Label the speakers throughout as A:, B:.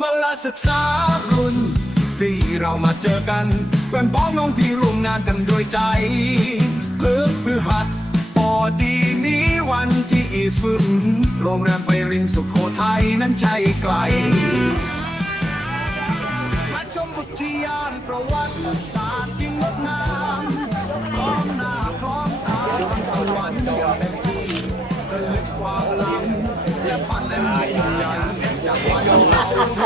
A: พลศึกษารุ่นสี่เรามาเจอกันเป็นพ้องน้องพี่ร่วมงานกันโดวยใจเลิกพฤหัสพอดีนี้วันที่อีสฟึนโรงแรมไปริมสุโขทัยนั้นใช่ไกล มาชมอุทยานประวัติศาสตร์ยิ่งงดงามพร้อมหน้าพร้อมตาสังสวรรค์อย่างเต็มที่ระลึกความลังและฝันและ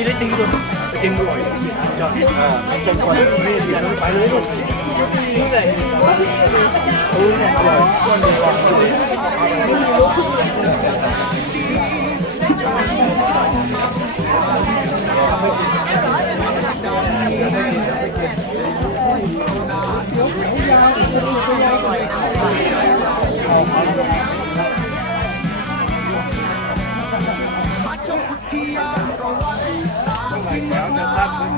A: าถึงวันนี้
B: เมื่อกี้ได้จริงด้วยไปจริงบ่อยยอดจนก่อนนี่เสีย
A: ค์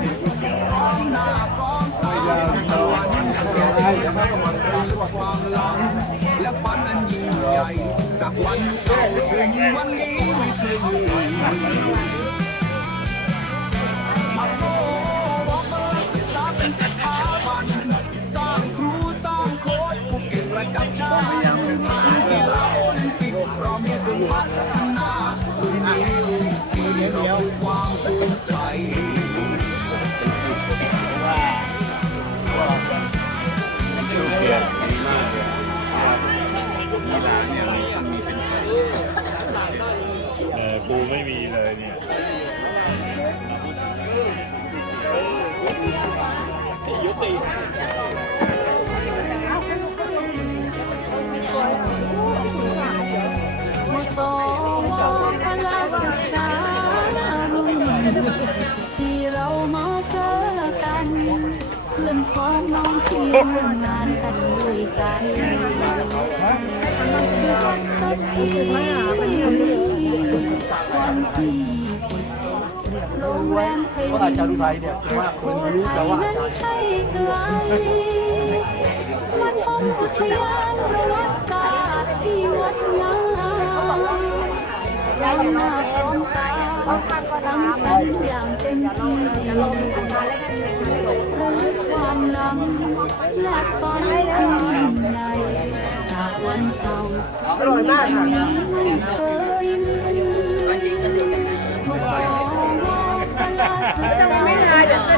A: อย่างเต็มที่ระลึกความหลังและฝันอันยิ่งใหญ่จากวันเก่าถึงวันนี้ไม่เคยมี มสวพ
C: ละ
D: ศึกษารุ่นสี่เรามาเจอกัน เพื่อนพ้องน้องที่ร่วมงานกันด้วยใจสักทีวันที่ ไทย
B: เพราอาจารย์รุไทยเนี่ยว่าคนรู้แต่ว่า
D: นั้นใช่ไกลมาชมอุทยานประวัติศาสตร์ที่งดงามพร้อมหน้าพร้อมตาสังสรรค์อย่างเต็มที่ระลึกความหลังและฝันอันยิ่งใหญ่จากวันเก่าอร่อยมากค่ะ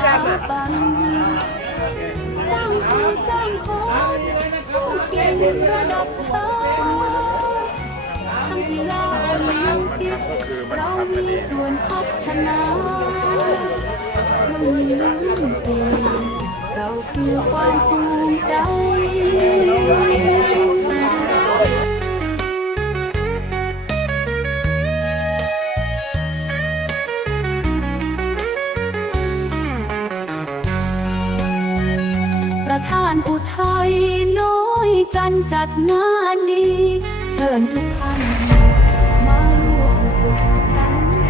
D: นานจะแสดงอะสร้างคู่สร้างคนผู้เก่งระดับชาติทั้งกีฬาโอลิมปิกเรามีส่วนพัฒนารุ่นรุ่นสี่เราคือความภู ประธานอุทัยน้อยจันจัดงานดีเชิญทุกท่านมาร่วมสุขสันต์กันบน